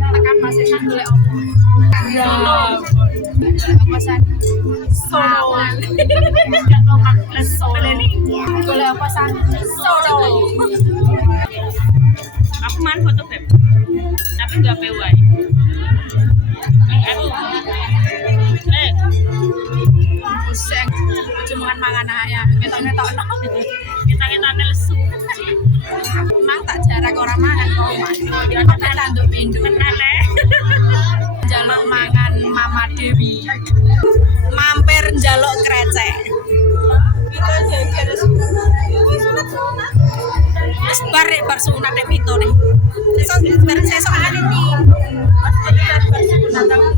Tekan masih san golek opo? Ya. Apa san? Solo. Gak tau kan solo. Golek apa san? Solo. Aku main foto beb, tapi nggak pewai. Aku, Pusing. Cuma mangan aja. Ketok-ketok no. kita lesu. Emang tak jarak orang mangan kok mas. Ya tapi tanduk pindu. Aneh. Jaluk mangan Mama Dewi. Mampir njaluk krecek. Wis bar sunat nek pito nih. Sesuk ane iki. Bar sunat aku.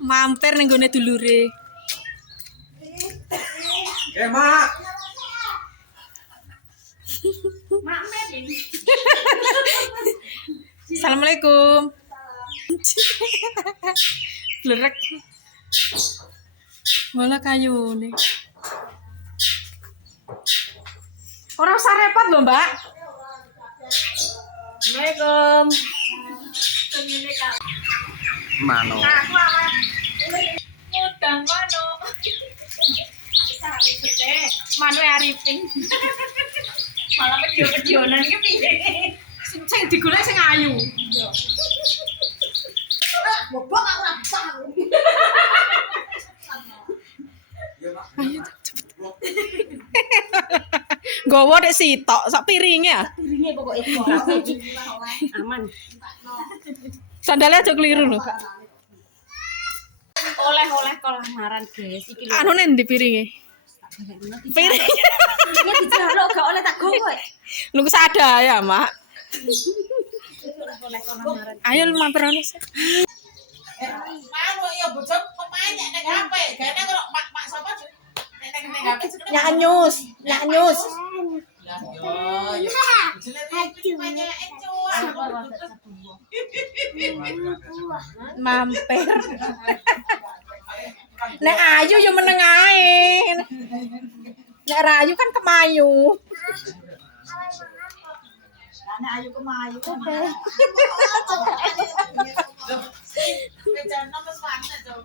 Mampir ning gone dulure. Mak. Assalamualaikum. Blerek. Bola kayu nih. Ora usah repot lho, Mbak. Assalamualaikum. Mano. Udang mano. Mano Arifin. Malah video-videoan iki piye? Sing digolek sing ayu. Bobok aku ora bisa. Gowo nek sitok sak piringe ya. Piringe pokoke Aman. Sandalnya aja keliru lho. Oleh-oleh kolamaran guys. Iki lho. Anu nek ndi piringe? Piring. Piringe dijaluk gak oleh tak gowo. Lu kesada ya, Mak. Oleh kolamaran. Ayo lu mampir ono sih. Anu ya bojo pemain nek HP. Gane kok mak sapa nek HP. Nyanyus. Lah yo yo. Jenenge pemainnya Mampir. Nek ayu yo meneng ae. Nek rayu kan kemayu. Karena ayu kemayu. Kejan nomor 1 tuh.